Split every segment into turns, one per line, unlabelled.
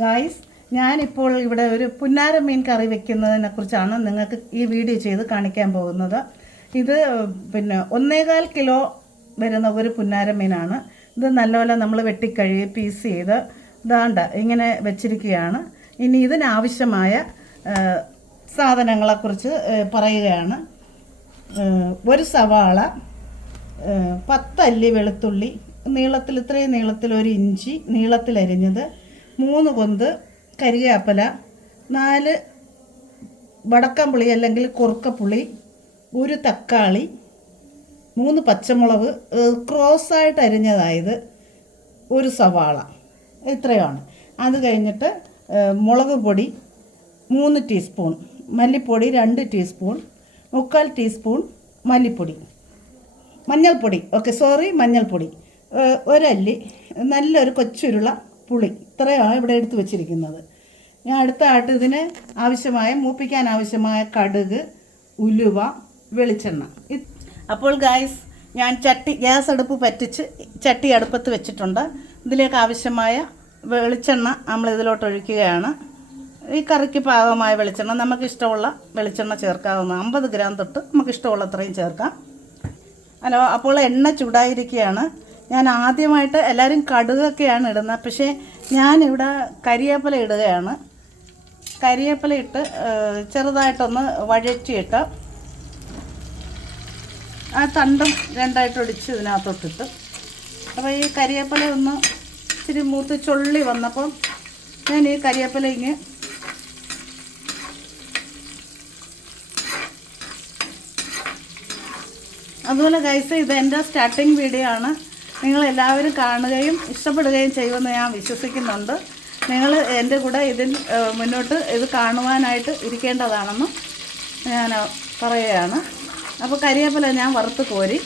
Guys ഞാനിപ്പോൾ ഇവിടെ ഒരു പുന്നാര മീൻ കറി വെക്കുന്നതിനെ കുറിച്ചാണ് നിങ്ങൾക്ക് ഈ വീഡിയോ ചെയ്ത് കാണിക്കാൻ പോകുന്നത്. ഇത് പിന്നെ ഒന്നേകാൽ കിലോ വരുന്ന ഒരു പുന്നാര മീനാണ്. ഇത് നല്ലപോലെ നമ്മൾ വെട്ടിക്കഴുകി പീസ് ചെയ്ത് ഇതാണ്ട ഇങ്ങനെ വെച്ചിരിക്കുകയാണ്. ഇനി ഇതിനാവശ്യമായ സാധനങ്ങളെക്കുറിച്ച് പറയുകയാണ്. ഒരു സവാള പത്തല്ലി വെളുത്തുള്ളി നീളത്തിൽ ഇത്രയും നീളത്തിൽ ഒരു ഇഞ്ചി നീളത്തിലരിഞ്ഞത് മൂന്ന് കൊന്ത് കരിവേപ്പില നാല് വടക്കമ്പുളി അല്ലെങ്കിൽ കുറുക്കപ്പുളി ഒരു തക്കാളി മൂന്ന് പച്ചമുളക് ക്രോസ് ക്രോസായിട്ട് അരിഞ്ഞതായത് ഒരു സവാള. ഇത്രയാണ് അത് കഴിഞ്ഞിട്ട് മുളക് പൊടി മൂന്ന് ടീസ്പൂൺ മല്ലിപ്പൊടി രണ്ട് ടീസ്പൂൺ മുക്കാൽ ടീസ്പൂൺ മല്ലിപ്പൊടി. മഞ്ഞൾപ്പൊടി. ഓക്കെ സോറി മഞ്ഞൾപ്പൊടി. ഒരല്ലി നല്ലൊരു കൊച്ചുരുള പുളി. ഇത്രയാണ് ഇവിടെ എടുത്തു വച്ചിരിക്കുന്നത്. ഞാൻ അടുത്തായിട്ട് ഇതിന് ആവശ്യമായ മൂപ്പിക്കാൻ ആവശ്യമായ കടുക് ഉലുവ വെളിച്ചെണ്ണ. അപ്പോൾ ഗായ്സ് ഞാൻ ചട്ടി ഗ്യാസ് അടുപ്പ് പറ്റിച്ച് ചട്ടി അടുപ്പത്ത് വെച്ചിട്ടുണ്ട്. ഇതിലേക്ക് ആവശ്യമായ വെളിച്ചെണ്ണ നമ്മൾ ഇതിലോട്ട് ഒഴിക്കുകയാണ്. ഈ കറിക്ക് പാകമായ വെളിച്ചെണ്ണ നമുക്ക് ഇഷ്ടമുള്ള വെളിച്ചെണ്ണ ചേർക്കാവുന്ന അമ്പത് ഗ്രാം തൊട്ട് നമുക്ക് ഇഷ്ടമുള്ള അത്രയും ചേർക്കാം. ഹലോ അപ്പോൾ എണ്ണ ചൂടായിരിക്കുകയാണ്. ഞാൻ ആദ്യമായിട്ട് എല്ലാവരും കടുകൊക്കെയാണ് ഇടുന്നത്. പക്ഷേ ഞാനിവിടെ കരിയേപ്പില ഇടുകയാണ്. കരിയേപ്പില ഇട്ട് ചെറുതായിട്ടൊന്ന് വഴറ്റിയിട്ട് ആ തണ്ടും രണ്ടായിട്ട് ഒടിച്ച് ഇതിനകത്തോട്ടിട്ട്. അപ്പോൾ ഈ കരിയേപ്പില ഒന്ന് ഇച്ചിരി മൂത്ത് ചൊള്ളി വന്നപ്പം ഞാൻ ഈ കരിയേപ്പില ഇങ്ങ് അതുപോലെ ഗൈസ് ഇത് എന്റെ സ്റ്റാർട്ടിങ് വീഡിയോ ആണ്. നിങ്ങൾ എല്ലാവരും കാണുകയും ഇഷ്ടപ്പെടുകയും ചെയ്യുമെന്ന് ഞാൻ വിശ്വസിക്കുന്നുണ്ട്. നിങ്ങൾ എന്റെ കൂടെ ഇതിൽ മുന്നോട്ട് ഇത് കാണുവാനായിട്ട് ഇരിക്കേണ്ടതാണെന്ന് ഞാൻ പറയുകയാണ്. അപ്പോൾ കരിയേപ്പില ഞാൻ വറുത്ത് കോരി.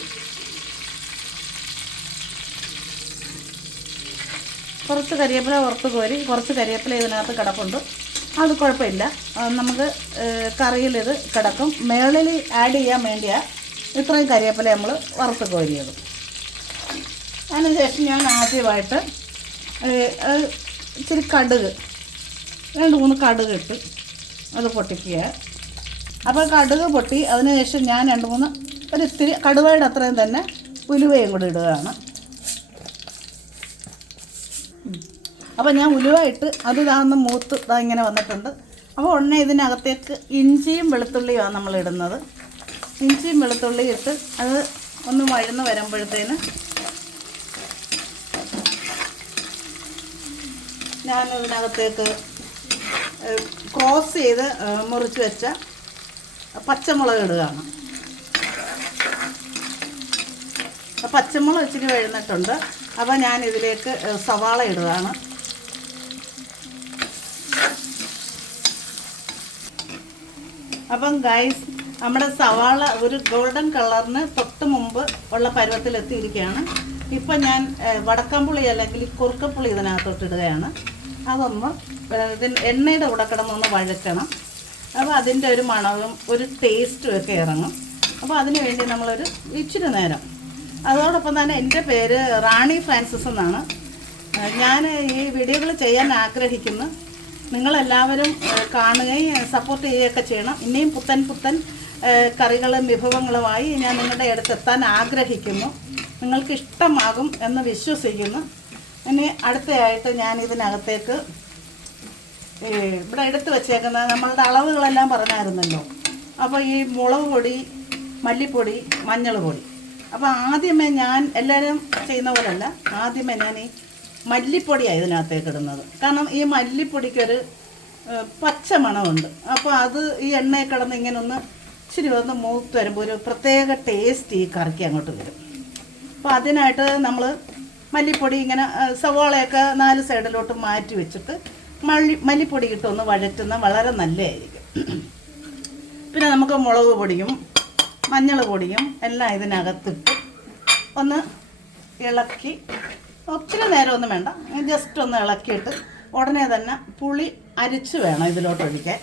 കുറച്ച് കരിയേപ്പില വറുത്ത് കോരി കുറച്ച് കരിയേപ്പില ഇതിനകത്ത് കിടപ്പുണ്ട്. അത് കുഴപ്പമില്ല. നമുക്ക് കറിയിലിത് കിടക്കും. മേളിൽ ആഡ് ചെയ്യാൻ വേണ്ടിയാണ് ഇത്രയും കരിയേപ്പില നമ്മൾ വറുത്ത് കോരിയത്. അതിനുശേഷം ഞാൻ ആദ്യമായിട്ട് ഇച്ചിരി കടുക് രണ്ട് മൂന്ന് കടുക് ഇട്ട് അത് പൊട്ടിക്കുക. അപ്പോൾ കടുക് പൊട്ടി അതിനുശേഷം ഞാൻ രണ്ട് മൂന്ന് ഒരു ഇത്തിരി കടുവയുടെ അത്രയും തന്നെ ഉലുവയും കൂടി ഇടുകയാണ്. അപ്പോൾ ഞാൻ ഉലുവ ഇട്ട് അത് ഇതാന്ന് മൂത്ത് ഇതാ ഇങ്ങനെ വന്നിട്ടുണ്ട്. അപ്പോൾ ഉടനെ ഇതിനകത്തേക്ക് ഇഞ്ചിയും വെളുത്തുള്ളിയുമാണ് നമ്മൾ ഇടുന്നത്. ഇഞ്ചിയും വെളുത്തുള്ളിയും ഇട്ട് അത് ഒന്ന് വഴന്ന് വരുമ്പോഴത്തേന് ഞാൻ ഇതിനകത്തേക്ക് ക്രോസ് ചെയ്ത് മുറിച്ച് വെച്ച പച്ചമുളക് ഇടുകയാണ്. പച്ചമുളക് ഇച്ചിരി വഴുന്നിട്ടുണ്ട്. അപ്പോൾ ഞാൻ ഇതിലേക്ക് സവാള ഇടുകയാണ്. അപ്പം ഗൈസ് നമ്മുടെ സവാള ഒരു ഗോൾഡൻ കളറിന് തൊട്ട് മുമ്പ് ഉള്ള പരുവത്തിലെത്തിയിരിക്കുകയാണ്. ഇപ്പം ഞാൻ വടക്കമ്പുളി അല്ലെങ്കിൽ കുറുക്കപ്പുളി ഇതിനകത്തോട്ട് ഇടുകയാണ്. അതൊന്ന് ഇതിന് എണ്ണയുടെ കൂടെ കിടന്നൊന്ന് വഴറ്റണം. അപ്പോൾ അതിന്റെ ഒരു മണവും ഒരു ടേസ്റ്റും ഒക്കെ ഇറങ്ങും. അപ്പോൾ അതിന് വേണ്ടി നമ്മളൊരു ഇച്ചിരി നേരം. അതോടൊപ്പം തന്നെ എന്റെ പേര് റാണി ഫ്രാൻസിസ് എന്നാണ്. ഞാൻ ഈ വീഡിയോകൾ ചെയ്യാൻ ആഗ്രഹിക്കുന്നു. നിങ്ങളെല്ലാവരും കാണുകയും സപ്പോർട്ട് ചെയ്യുകയൊക്കെ ചെയ്യണം. ഇനിയും പുത്തൻ പുത്തൻ കറികളും വിഭവങ്ങളുമായി ഞാൻ നിങ്ങളുടെ അടുത്ത് എത്താൻ ആഗ്രഹിക്കുന്നു. നിങ്ങൾക്ക് ഇഷ്ടമാകും എന്ന് വിശ്വസിക്കുന്നു. ഇനി അടുത്തയായിട്ട് ഞാൻ ഇതിനകത്തേക്ക് ഇവിടെ എടുത്ത് വെച്ചേക്കുന്ന നമ്മളുടെ അളവുകളെല്ലാം പറഞ്ഞായിരുന്നല്ലോ. അപ്പോൾ ഈ മുളക് പൊടി മല്ലിപ്പൊടി മഞ്ഞൾ പൊടി. അപ്പോൾ ആദ്യമേ ഞാൻ എല്ലാവരും ചെയ്യുന്ന പോലല്ല ആദ്യമേ ഞാൻ ഈ മല്ലിപ്പൊടിയാണ് ഇതിനകത്തേക്ക് ഇടുന്നത്. കാരണം ഈ മല്ലിപ്പൊടിക്കൊരു പച്ച മണമുണ്ട്. അപ്പോൾ അത് ഈ എണ്ണയിൽ കിടന്ന് ഇങ്ങനെ ഒന്ന് ഇച്ചിരി ഒന്ന് മൂത്ത് വരുമ്പോൾ ഒരു പ്രത്യേക ടേസ്റ്റ് ഈ കറിക്ക് അങ്ങോട്ട് വരും. അപ്പോൾ അതിനായിട്ട് നമ്മൾ മല്ലിപ്പൊടി ഇങ്ങനെ സവോളയൊക്കെ നാല് സൈഡിലോട്ട് മാറ്റി വെച്ചിട്ട് മല്ലി മല്ലിപ്പൊടി ഇട്ടൊന്ന് വഴറ്റുന്ന വളരെ നല്ലതായിരിക്കും. പിന്നെ നമുക്ക് മുളക് പൊടിയും മഞ്ഞൾ പൊടിയും എല്ലാം ഇതിനകത്തിട്ട് ഒന്ന് ഇളക്കി ഒത്തിരി നേരമൊന്നും വേണ്ട ജസ്റ്റ് ഒന്ന് ഇളക്കിയിട്ട് ഉടനെ തന്നെ പുളി അരിച്ച് വേണം ഇതിലോട്ട് ഒഴിക്കാൻ.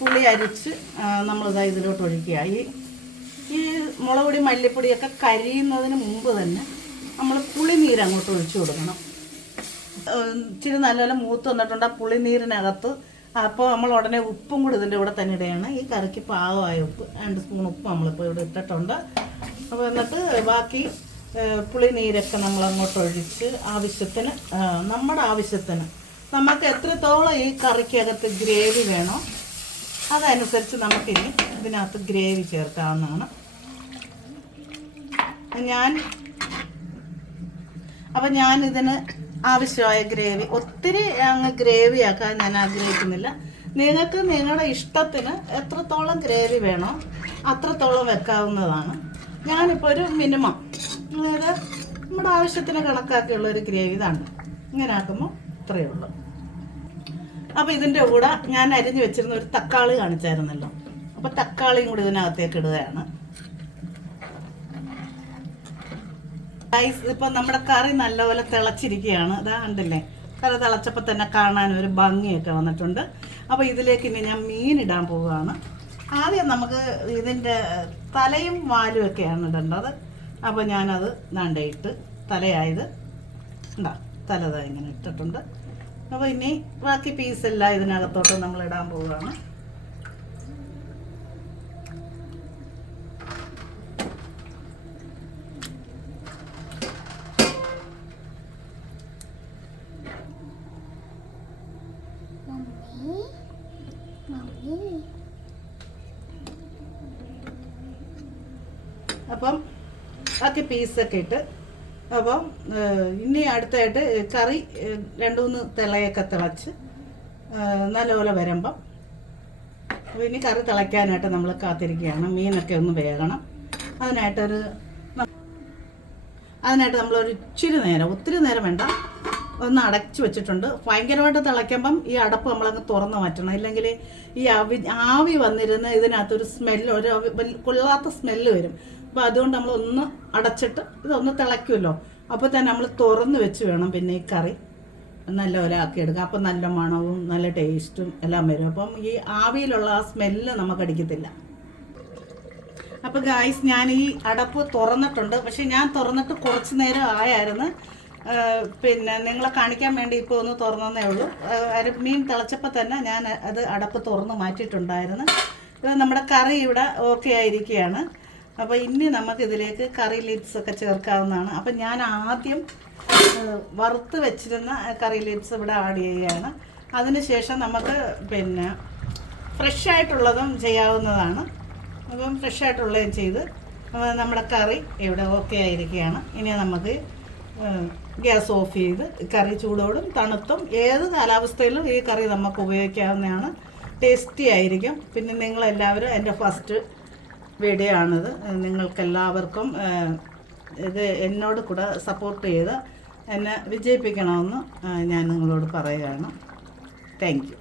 പുളി അരിച്ച് നമ്മളിതാ ഇതിലോട്ട് ഒഴിക്കുക ഈ ഈ മുളക് പൊടി മല്ലിപ്പൊടിയൊക്കെ കരിയുന്നതിന് മുമ്പ് തന്നെ നമ്മൾ പുളിനീര് അങ്ങോട്ട് ഒഴിച്ചു കൊടുക്കണം. ഇച്ചിരി നല്ലപോലെ മൂത്ത് വന്നിട്ടുണ്ട് ആ പുളിനീരിനകത്ത്. അപ്പോൾ നമ്മൾ ഉടനെ ഉപ്പും കൂടി ഇതിന്റെ കൂടെ തന്നെ ഇടുകയാണ്. ഈ കറിക്ക് പാകമായ ഉപ്പ് രണ്ട് സ്പൂൺ ഉപ്പ് നമ്മളിപ്പോൾ ഇവിടെ ഇട്ടിട്ടുണ്ട്. അപ്പോൾ എന്നിട്ട് ബാക്കി പുളി പുളിനീരൊക്കെ നമ്മൾ അങ്ങോട്ട് ഒഴിച്ച് ആവശ്യത്തിന് നമ്മുടെ ആവശ്യത്തിന് നമുക്ക് എത്രത്തോളം ഈ കറിക്കകത്ത് ഗ്രേവി വേണോ അതനുസരിച്ച് നമുക്കിനി ഇതിനകത്ത് ഗ്രേവി ചേർക്കാവുന്നതാണ്. ഞാൻ അപ്പം ഞാൻ ഇതിന് ആവശ്യമായ ഗ്രേവി. ഒത്തിരി അങ്ങ് ഗ്രേവി ആക്കാൻ ഞാൻ ആഗ്രഹിക്കുന്നില്ല. നിങ്ങൾക്ക് നിങ്ങളുടെ ഇഷ്ടത്തിന് എത്രത്തോളം ഗ്രേവി വേണോ അത്രത്തോളം വെക്കാവുന്നതാണ്. ഞാനിപ്പോൾ ഒരു മിനിമം. അതായത് നമ്മുടെ ആവശ്യത്തിന് കണക്കാക്കിയുള്ള ഒരു ഗ്രേവി ഇതാണ്. ഇങ്ങനെ ആക്കുമ്പോൾ ഇത്രയേ ഉള്ളൂ. അപ്പോൾ ഇതിന്റെ കൂടെ ഞാൻ അരിഞ്ഞു വെച്ചിരുന്ന ഒരു തക്കാളി കാണിച്ചായിരുന്നല്ലോ. അപ്പോൾ തക്കാളിയും കൂടി ഇതിനകത്തേക്ക് ഇടുകയാണ്. ഗൈസ് ഇപ്പൊ നമ്മുടെ കറി നല്ലപോലെ തിളച്ചിരിക്കുകയാണ്. ഇതാ ഉണ്ടല്ലേ കറി തിളച്ചപ്പോൾ തന്നെ കാണാൻ ഒരു ഭംഗിയൊക്കെ വന്നിട്ടുണ്ട്. അപ്പോൾ ഇതിലേക്ക് ഇനി ഞാൻ മീൻ ഇടാൻ പോവുകയാണ്. ആദ്യം നമുക്ക് ഇതിന്റെ തലയും വാലും ഒക്കെയാണ് ഇടേണ്ടത്. അപ്പോൾ ഞാനത് നണ്ടയിട്ട് തലയായത് ഉണ്ടാ തലത ഇങ്ങനെ ഇട്ടിട്ടുണ്ട്. അപ്പോൾ ഇനി ബാക്കി പീസെല്ലാം ഇതിനകത്തോട്ട് നമ്മൾ ഇടാൻ പോവുകയാണ്. അപ്പം ബാക്കി പീസൊക്കെ ഇട്ട്. അപ്പം ഇനി അടുത്തായിട്ട് കറി രണ്ടു മൂന്ന് തിളയൊക്കെ തിളച്ച് നല്ലപോലെ വരുമ്പം. അപ്പോൾ ഇനി കറി തിളയ്ക്കാനായിട്ട് നമ്മൾ കാത്തിരിക്കുകയാണ്. മീനൊക്കെ ഒന്ന് വേകണം. അതിനായിട്ടൊരു അതിനായിട്ട് നമ്മളൊരു ഇച്ചിരി നേരം ഒത്തിരി നേരം വേണ്ട. ഒന്ന് അടച്ചു വെച്ചിട്ടുണ്ട്. ഭയങ്കരമായിട്ട് തിളയ്ക്കുമ്പം ഈ അടപ്പ് നമ്മളങ്ങ് തുറന്ന് മാറ്റണം. ഇല്ലെങ്കിൽ ഈ ആവി ആവി വന്നിരുന്ന് ഇതിനകത്തൊരു സ്മെല്ല് ഒരു കൊള്ളാത്ത സ്മെല്ല് വരും. അപ്പോൾ അതുകൊണ്ട് നമ്മൾ ഒന്ന് അടച്ചിട്ട് ഇതൊന്ന് തിളയ്ക്കുമല്ലോ. അപ്പോൾ തന്നെ നമ്മൾ തുറന്ന് വെച്ച് വേണം പിന്നെ ഈ കറി നല്ലപോലെ എടുക്കുക അപ്പം നല്ല മണവും നല്ല ടേസ്റ്റും എല്ലാം വരും. അപ്പം ഈ ആവിയിലുള്ള ആ സ്മെല്ല് നമുക്ക് അടിക്കത്തില്ല. അപ്പോൾ ഗായ്സ് ഞാൻ ഈ അടപ്പ് തുറന്നിട്ടുണ്ട്. പക്ഷെ ഞാൻ തുറന്നിട്ട് കുറച്ച് നേരം ആയായിരുന്നു. പിന്നെ നിങ്ങളെ കാണിക്കാൻ വേണ്ടി ഇപ്പോൾ ഒന്ന് തുറന്നതേ ഉള്ളൂ. മീൻ തിളച്ചപ്പോൾ തന്നെ ഞാൻ അത് അടപ്പ് തുറന്ന് മാറ്റിയിട്ടുണ്ടായിരുന്നു. ഇത് നമ്മുടെ കറി ഇവിടെ ഓക്കെ ആയിരിക്കുകയാണ്. അപ്പോൾ ഇനി നമുക്ക് ഇതിലേക്ക് കറി ലീഡ്സ് ഒക്കെ ചേർക്കാവുന്നതാണ്. അപ്പം ഞാൻ ആദ്യം വറുത്ത് വെച്ചിരുന്ന കറി ലീഡ്സ് ഇവിടെ ആഡ് ചെയ്യുകയാണ്. അതിനുശേഷം നമുക്ക് പിന്നെ ഫ്രഷ് ആയിട്ടുള്ളതും ചെയ്യാവുന്നതാണ്. അപ്പം ഫ്രഷ് ആയിട്ടുള്ളതും ചെയ്ത് നമ്മുടെ കറി ഇവിടെ ഓക്കെ ആയിരിക്കുകയാണ്. ഇനി നമുക്ക് ഗ്യാസ് ഓഫ് ചെയ്ത് കറി ചൂടോടും തണുത്തും ഏത് കാലാവസ്ഥയിലും ഈ കറി നമുക്ക് ഉപയോഗിക്കാവുന്നതാണ്. ടേസ്റ്റി ആയിരിക്കും. പിന്നെ നിങ്ങളെല്ലാവരും എന്റെ ഫസ്റ്റ് വീഡിയോ ആണിത്. നിങ്ങൾക്കെല്ലാവർക്കും ഇത് എന്നോട് കൂടെ സപ്പോർട്ട് ചെയ്ത് എന്നെ വിജയിപ്പിക്കണമെന്ന് ഞാൻ നിങ്ങളോട് പറയുകയാണ്. താങ്ക്